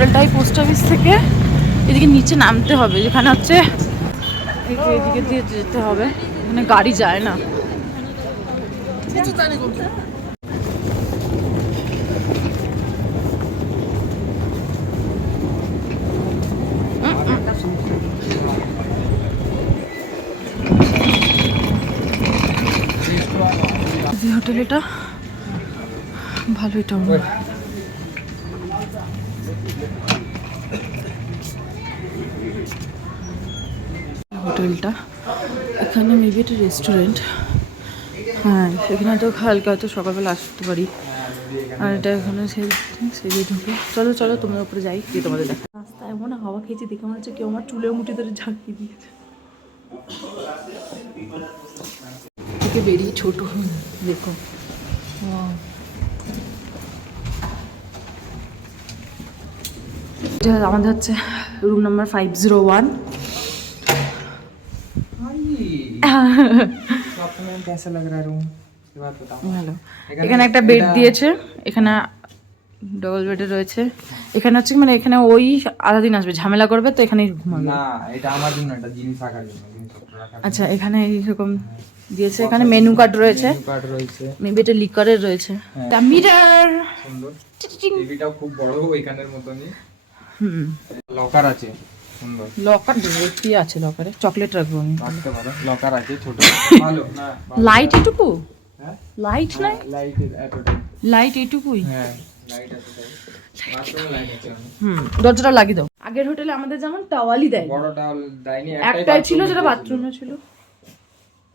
হোটেলটাই post office থেকে এদিকে নিচে নামতে হবে, যেখানে হচ্ছে এদিকে দিয়ে যেতে হবে, এখানে গাড়ি যায় না। হোটেল এটা ভালোই টাউন। হোটেলটা এখানে মেবি একটা রেস্টুরেন্ট। হ্যাঁ, এখানে তো হালকা হয়তো সকালবেলা আসতে পারি। আর এটা এখানে সেই ঢুকে চলো চলো তোমার উপরে যাই, গিয়ে তোমাদের দেখা। রাস্তায় এমন হাওয়া খেয়েছি দেখে মনে হচ্ছে কেউ আমার চুলের মুঠি ধরে ঝাঁকিয়ে দিয়েছে। থেকে বেরিয়ে ছোট দেখো, আমাদের হচ্ছে রুম নাম্বার 501। ভালো, এখানে একটা বেড দিয়েছে, এখানে ডবল বেডে রয়েছে। এখানে হচ্ছে মানে এখানে ওই আধা দিন আসবে, ঝামেলা করবে তো এখানেই ঘুমাবে। না, এটা আমার জন্য, এটা জিনিস রাখার জন্য, জিনিসপত্র রাখার জন্য। আচ্ছা, এখানে এইরকম দিয়েছে, এখানে মেনু কার্ড রয়েছে, মেনু কার্ড রয়েছে, মেবি এটা লিকারের রয়েছে। মিটার সুন্দর, টিভিটাও খুব বড় ওইখানের মতনই। লকার আছে, সুন্দর লকার কি আছে লকারে, চকলেট রাখবো আমি, রাখতে পারো। লকার আছে ছোট, ভালো না? লাইট এটুকু, হ্যাঁ লাইট নাই, লাইট এতটাই, লাইট এটুকুই। হ্যাঁ লাইট এতটাই, বাথরুমে লাইট আছে। দরজাটা লাগিয়ে দাও। আগের হোটেলে আমাদের যেমন টাওয়ালই দেয়, বড়টা দেয়নি, একটাই ছিল যেটা বাথরুমে ছিল।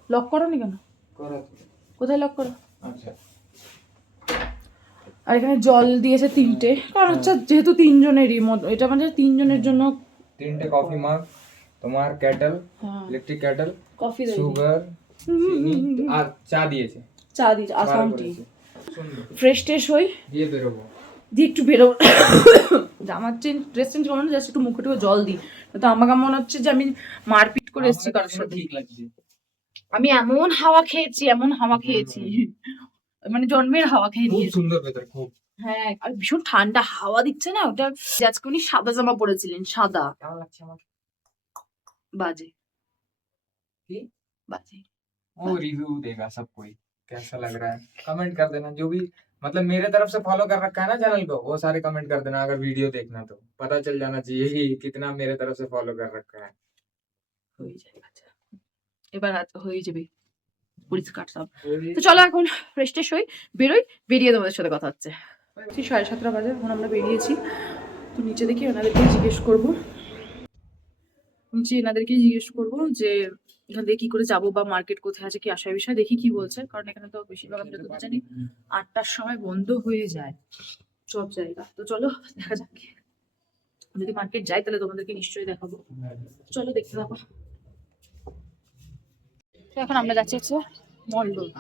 লক করোনি কেন? করা। কোথায় লক করো? আচ্ছা, আর এখানে জল দিয়েছে 3টে, কারণ হচ্ছে যেহেতু 3জনেরই মত, এটা মানে 3জনের জন্য। 3টে কফি মাগ, তোমার Kettle, electric Kettle, coffee sugar, চিনি আর চা দিয়েছে। চা দিয়েছে, আসাম টি। ফ্রেশ ট্রেশ হই, দিয়ে বেরোবো, দিয়ে একটু বেরোবো, জামার চেঞ্জ, ড্রেস চেঞ্জ করবো না, জাস্ট একটু মুখে টুকু জল দিই। তো আমার মনে হচ্ছে যে আমি মারপিট করে এসেছি কারোর সাথে। ঠিক লাগছে। আমি এমন হাওয়া খেয়েছি, এমন হাওয়া খেয়েছি, মানে জন্মের হাওয়া খেয়ে খুব নিয়েছি। সুন্দর ভেতর, খুব। হ্যাঁ, আর ভীষণ ঠান্ডা হাওয়া দিচ্ছে না ওটা। আজকে উনি সাদা জামা পরেছিলেন, সাদা। কেমন লাগছে আমার? बाजे की बाजे वो रिव्यू देगा सब कोई, कैसा लग रहा है कमेंट कर देना। जो भी मतलब मेरे तरफ से फॉलो कर रखा है ना चैनल को, वो सारे कमेंट कर देना। अगर वीडियो देखना तो पता चल जाना चाहिए कि कितना मेरे तरफ से फॉलो कर रखा है। হয়ে যাবে, আচ্ছা এবার হয়ে যাবে পরিষ্কার সব। তো চলো এখন ফ্রেশ ট্রেশ হই, বেরোই, বেরিয়ে তোমাদের সাথে কথা হচ্ছে। 7:30 বাজে, এখন আমরা বেরিয়েছি। তো নিচে দেখি ওনাদেরকে জিজ্ঞেস করবো, এনাদেরকে জিজ্ঞেস করবো যে এখান থেকে কি করে যাবো বা মার্কেট কোথায় আছে, কি আসার বিষয় দেখি কি বলছে। কারণ এখানে তো বেশিরভাগ আমি যতদূর জানি 8টার সময় বন্ধ হয়ে যায় সব জায়গা। তো চলো দেখা যাক, যদি মার্কেট যাই তাহলে তোমাদেরকে নিশ্চয়ই দেখাবো। চলো দেখতে থাকো। তো এখন আমরা যাচ্ছি হচ্ছে মল রোড।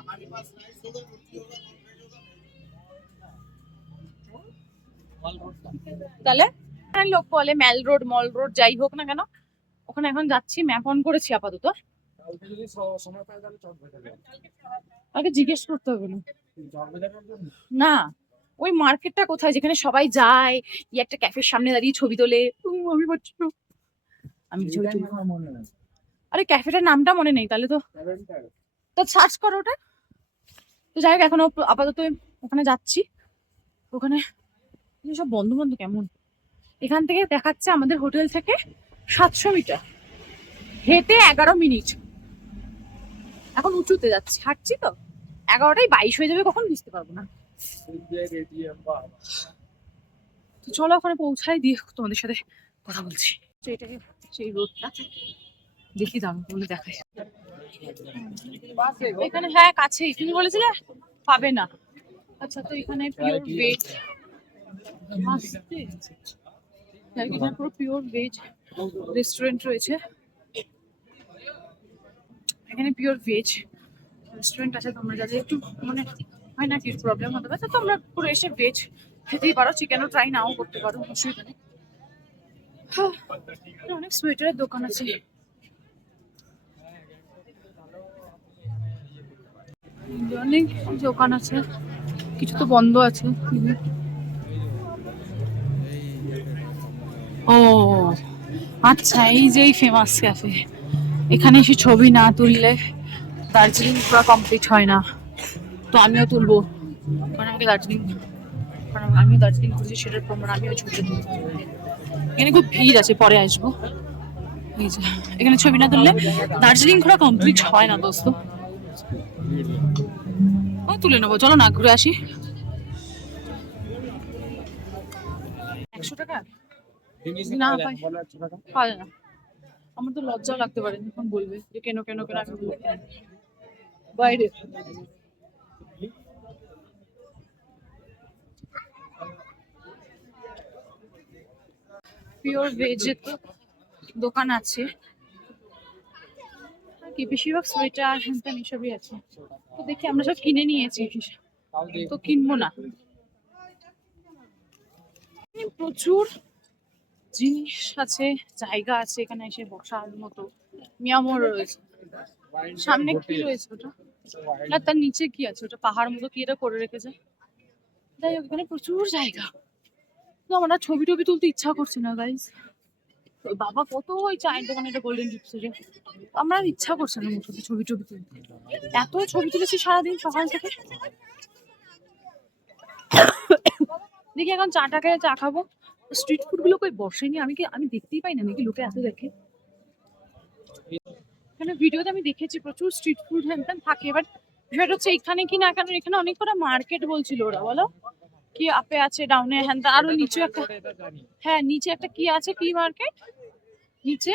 তাহলে লোক বলে মেল রোড, মল রোড, যাই হোক না কেন, ওখানে এখন যাচ্ছি। ম্যাপ অন করেছি আপাতত, আগে জিজ্ঞেস করতে হবে না। না, ওই মার্কেটটা কোথায় যেখানে সবাই যায়, একটা ক্যাফের সামনে দাঁড়িয়ে ছবি তোলে। আমি পারছি না, আমি ছবি তুলি। আরে ক্যাফেটার নামটা মনে নেই, তাহলে তো সার্চ করো ওটা। তো যাই হোক, এখন আপাতত ওখানে যাচ্ছি। ওখানে সব বন্ধ বন্ধ কেমন। এখান থেকে দেখাচ্ছে আমাদের হোটেল থেকে 700 মিটার, হেঁটে 11 মিনিট। এখন উঁচুতে যাচ্ছি, হাঁটছি তো 11টায় 22 হয়ে যাবে কখন বুঝতে পারবো না। তো চলো ওখানে পৌঁছাই, দিয়ে তোমাদের সাথে কথা বলছি। এটাকে সেই রোডটা দেখি, দাম বলে দেখাই। এখানে হ্যাঁ কাছেই, তুমি বলেছিলে পাবে না। আচ্ছা, তো এখানে পিওর ভেজ এখানে পুরো পিওর ভেজ রেস্টুরেন্ট রয়েছে। এখানে পিওর ভেজ রেস্টুরেন্ট আছে, তোমরা যাদের একটু মানে হয় না কি প্রবলেম হতে পারে, তোমরা পুরো এসে ভেজ খেতেই পারো, চিকেনও ট্রাই নাও করতে পারো, অসুবিধা নেই। অনেক সোয়েটারের দোকান আছে। অনেক দোকান আছে, কিছু তো বন্ধ আছে। ও আচ্ছা, এই যে ফেমাস ক্যাফে, এখানে এসে ছবি না তুললে দার্জিলিং পুরো কমপ্লিট হয় না। তো আমিও তুলবো, কারণ আমাকে দার্জিলিং, কারণ আমিও দার্জিলিং ঘুরছি সেটার প্রমাণ আমিও ছবি তুলবো। এখানে খুব ভিড় আছে, পরে আসবো। এই যে এখানে ছবি না তুললে দার্জিলিং ঘোরা কমপ্লিট হয় না দোস্ত। ও তুলে নেবো, চলো না ঘুরে আসি। 100 টাকা না পাই, পারে না। আমার তো লজ্জাও লাগতে পারে যখন বলবে যে কেন কেন কেন, আমি বলবো কেন। বাইরে পিওর ভেজের তো দোকান আছে, কি বেশিরভাগ সোয়েটার হ্যান্ড এসবই আছে। তো দেখি আমরা সব কিনে নিয়েছি, তো কিনবো না। প্রচুর জিনিস আছে, জায়গা আছে এখানে এসে বসার মতো। মিয়ামোর রয়েছে, সামনে কি রয়েছে ওটা, আর তার নিচে কি আছে ওটা, পাহাড় মতো কি এটা করে রেখেছে। যাই হোক, এখানে প্রচুর জায়গা, তো আমরা ছবি টবি তুলতে ইচ্ছা করছে না গাইজ। বাবা কত ওই চায়ের দোকানে, এটা গোল্ডেন টিপসে, আমরা আর ইচ্ছা করছে না মোটর ছবি টবি তুলতে। এত ছবি তুলেছি সারাদিন সকাল থেকে। দেখি এখন চা টা খেয়ে চা খাবো। স্ট্রিট ফুড গুলো কই বসেনি, আমি দেখতেই পাই না নাকি লোকে এত দেখে। এখানে ভিডিওতে আমি দেখেছি প্রচুর স্ট্রিট ফুড হ্যান থাকে, বাট বিষয়টা হচ্ছে এখানে কি না, কারণ এখানে অনেক কটা মার্কেট বলছিল ওরা, বলো কি আপে আছে, ডাউনে হ্যান, আরো নিচে একটা, হ্যাঁ নিচে একটা কি আছে, কি মার্কেট নিচে,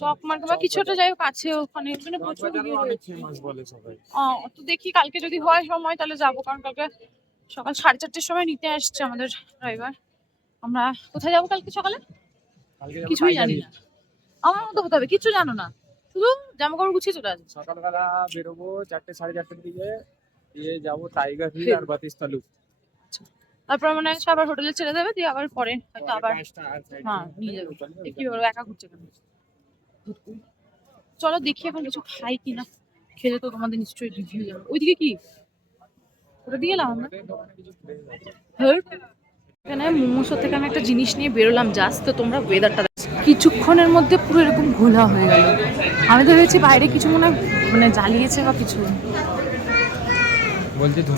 চক মার্কেট বা কিছু একটা, যাই হোক আছে ওখানে। ওখানে প্রচুর ভিড় হয়েছে। তো দেখি কালকে যদি হয় সময় তাহলে যাবো, কারণ কালকে সকাল 4:30টার সময় নিতে আসছে আমাদের ড্রাইভার। আমরা কোথায় যাবো কালকে সকালে কিছুই জানি না, আমার মতো হতে হবে, কিছু জানো না, শুধু জামা কাপড় গুছিয়ে চলে আসবে। সকালবেলা বেরোবো 4:30-4:30 দিকে, দিয়ে যাবো টাইগার হিল আর বাতিস্তা লুপ। তারপর মনে হয় আবার হোটেলে ছেড়ে দেবে, দিয়ে আবার পরে হয়তো আবার হ্যাঁ নিয়ে যাবে। কি বলবো, একা ঘুরছে কেন। চলো দেখি এখন কিছু খাই কিনা, খেলে তো তোমাদের নিশ্চয়ই রিভিউ যাবে। ওইদিকে কি, ওটা দিয়ে এলাম আমরা। এখানে মোমোস থেকে আমি একটা জিনিস নিয়ে বেরোলাম জাস্ট, তো তোমরা ওয়েদারটা কিছুক্ষণের মধ্যে পুরো এরকম ঘোলা হয়ে গেল। আমি তো ভেবেছি বাইরে কিছু মনে মানে জ্বালিয়েছে বা কিছু।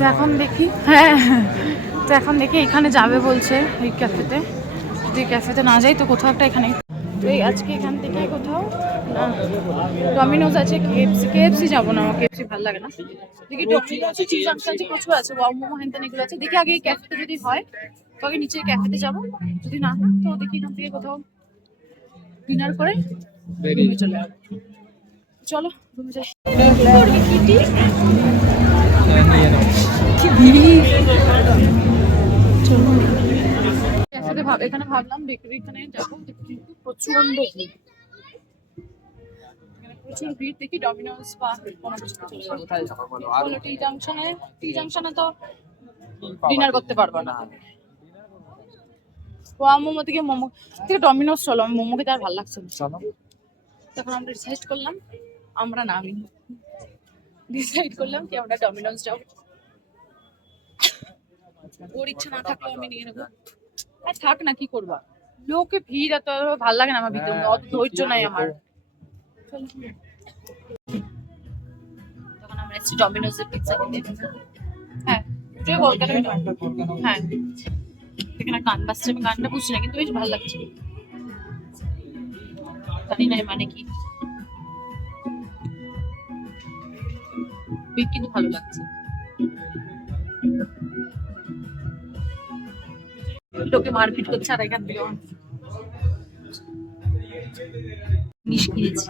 তো এখন দেখি, হ্যাঁ তো এখন দেখি এখানে যাবে বলছে এই ক্যাফেতে। যদি ক্যাফেতে না যাই তো কোথাও একটা এখানে, তো এই আজকে এখান থেকে কোথাও না, ডমিনোজ আছে, কেএফসি যাবো না, আমার কেএফসি ভালো লাগে না। দেখি ডমিনোজ আছে, চিজ আছে, প্রচুর আছে, ওয়াও মোমো হ্যান এগুলো আছে। দেখি আগে এই ক্যাফেতে যদি হয় তো আগে নিচে ক্যাফেতে যাবো, যদি না হয় তো দেখি এখান থেকে কোথাও ডিনার করে রুমে চলে যাবো। চলো রুমে যাই। কি করবি কিটি, কি ভিড়। চলো ক্যাফেতে এখানে ভাবলাম বেকারি এখানে যাবো, কিন্তু প্রচন্ড ভিড়, প্রচুর ভিড়। দেখি ডমিনোজ বা কোনো কিছু চলে যাবো। টি জাংশনে তো ডিনার করতে পারবো না। মোমো থেকে ডমিনোজ চলো, আমি মোমো খেতে আর ভালো লাগছে না। তখন আমরা ডিসাইড করলাম, আমরা না আমি ডিসাইড করলাম কি আমরা ডমিনোজ যাবো। ওর ইচ্ছা না থাকলেও আমি নিয়ে নেবো, আর থাক না, কি করবা, লোকে ভিড় এত ভালো লাগে না আমার, ভিতরে অত ধৈর্য নাই আমার। তখন আমরা এসেছি ডমিনোজের পিৎজা খেতে। হ্যাঁ হ্যাঁ, এখানে গান বাজছে, আমি গানটা বুঝছি না কিন্তু বেশ ভালো লাগছে, জানি না মানে কি, কিন্তু ভালো লাগছে। লোকে মারপিট করছে আর এখান থেকে জিনিস কিনেছি।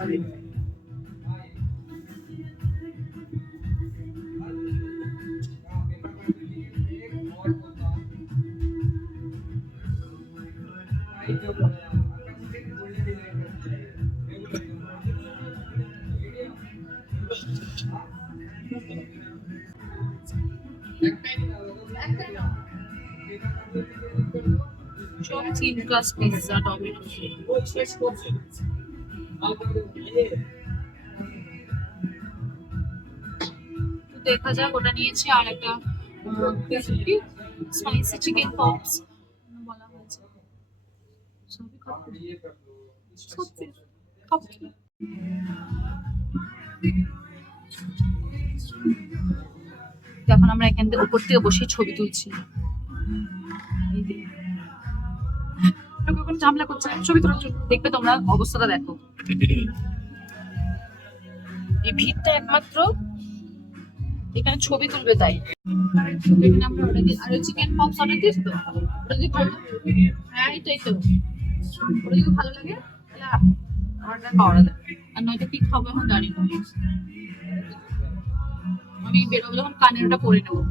সব 3 ক্লাস পিৎজা ডমিনোজ। দেখা যাক, ওটা নিয়েছি, আর একটা স্পাইসি চিকেন পপস বলা হয়েছে। और ये कर लो সত্যি খাবো কি? তো এখন আমরা এখান থেকে উপর থেকে বসে ছবি তুলছি। এই যে। লোক এখন ঝামেলা করছে ছবি তোলার জন্য। দেখবে তোমরা অবস্থাটা দেখো। এই ভিড়টা একমাত্র এখানে ছবি তুলবে তাই। এখানে আমরা অর্ডার দিই আর চিকেন পপস অর্ডার দিস তো ওটা যদি ভালো হ্যাঁ এটাই তো ওটা যদি ভালো লাগে তাহলে অর্ডার পাওয়া যায় আর নয়তো কি খাবো এখন জানি না। আমি বেরোবো যখন কানের ওটা পরে নেবো।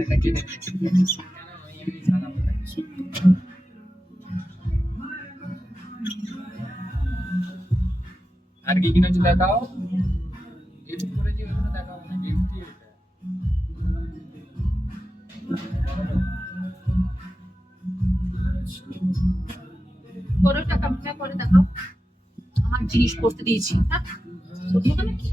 এটা কি কেন আমি এমনি ছাড়া আর কি কিনেছো দেখাও গিফট করেছি ওগুলো দেখাও না গিফটই এটা পরে টাকা পরে দেখাও আমার জিনিস পড়তে দিয়েছি হ্যাঁ সত্যি কথা নাকি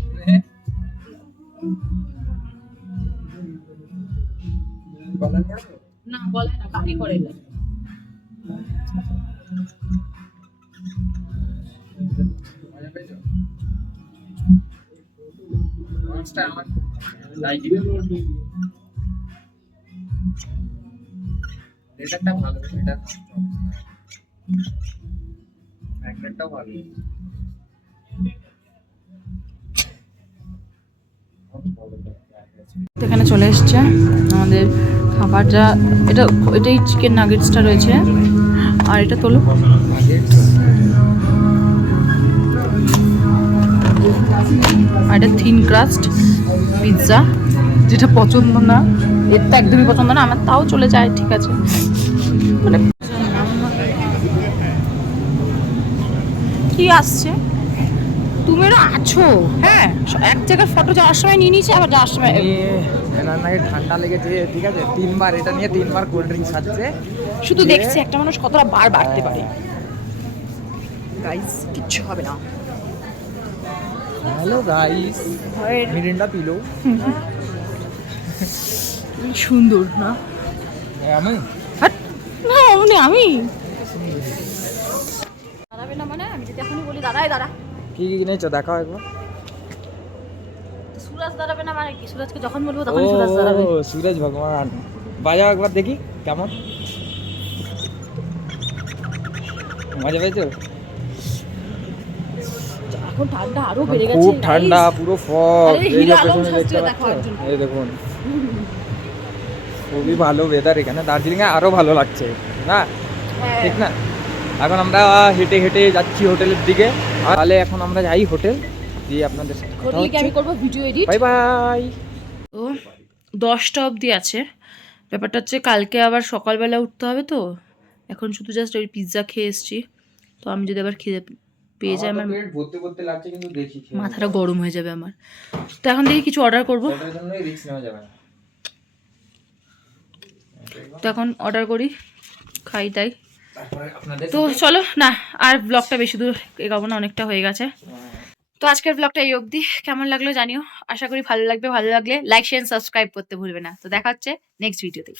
গলায় পড়ো না বলে না কাকে করে না মজা পেয়েছো মাছটা আমার লাইক লেটারটা ভালো এটা ম্যাগনেটটাও ভালো এখানে চলে এসছে আমাদের খাবারটা এটাই চিকেন নাগেটসটা রয়েছে আর এটা তোলো আর এটা থিন ক্রাস্ট পিৎজা যেটা পছন্দ না এর তো একদমই পছন্দ না আমার তাও চলে যায় ঠিক আছে মানে কি আসছে তুমি আছো হ্যাঁ এক জায়গায় ফটো যাওয়ার সময় নিয়ে নিয়েছি আবার যাওয়ার সময় এনার নাকি ঠান্ডা লেগেছে ঠিক আছে 3 বার এটা নিয়ে 3 বার কোল্ড ড্রিঙ্কস খাচ্ছে শুধু দেখছি একটা মানুষ কতটা বার বাড়তে পারে গাইস কিচ্ছু হবে না হ্যালো গাইস মিরিন্ডা পিলো সুন্দর না আমি হাট, না আমি দাঁড়াবে না মানে আমি যদি এখনই বলি দাঁড়াই দাঁড়া কি কি কিনেছো দেখাও একবার সুরাজ দাঁড়াবে না মানে কি সুরাজকে যখন বলবো তখন সুরাজ দাঁড়াবে ও সুরজ ভগবান বাজাও একবার দেখি কেমন মজা পেয়েছো এখন ঠান্ডা আরো বেড়ে গেছে খুব ঠান্ডা পুরো ফগ আরে এই হিরো যে আলম পেছনে দেখতে সাজছে দেখো পাচ্ছ একজন। এই দেখুন খুবই ভালো ওয়েদার এখানে দার্জিলিং এ আরো ভালো লাগছে না হ্যাঁ। ঠিক না এখন আমরা হেঁটে হেঁটে যাচ্ছি হোটেলের দিকে তাহলে এখন আমরা যাই হোটেল দিয়ে আপনাদের সাথে কথা হোটেলে হচ্ছে আমি করবো ভিডিও এডিট বাই বাই তো 10টা অবধি আছে ব্যাপারটা হচ্ছে কালকে আবার সকালবেলা উঠতে হবে তো এখন শুধু জাস্ট ওই পিৎজা খেয়ে এসেছি তো আমি যদি আবার খিদে পেয়ে যাই আমার পেট ভর্তি ভর্তি লাগছে কিন্তু দেখি মাথাটা গরম হয়ে যাবে আমার তো এখন দেখি কিছু অর্ডার করবো ওটার জন্যই রিস্ক নেওয়া যাবে না তো এখন অর্ডার করি খাই তাই তারপরে আপনাদের তো চলো না আর ব্লগটা বেশি দূর এগাবো না অনেকটা হয়ে গেছে তো আজকের ব্লগটা এই অবধি কেমন লাগলো জানিও আশা করি ভালো লাগবে ভালো লাগলে লাইক শেয়ার সাবস্ক্রাইব করতে ভুলবে না তো দেখা হচ্ছে নেক্সট ভিডিওতে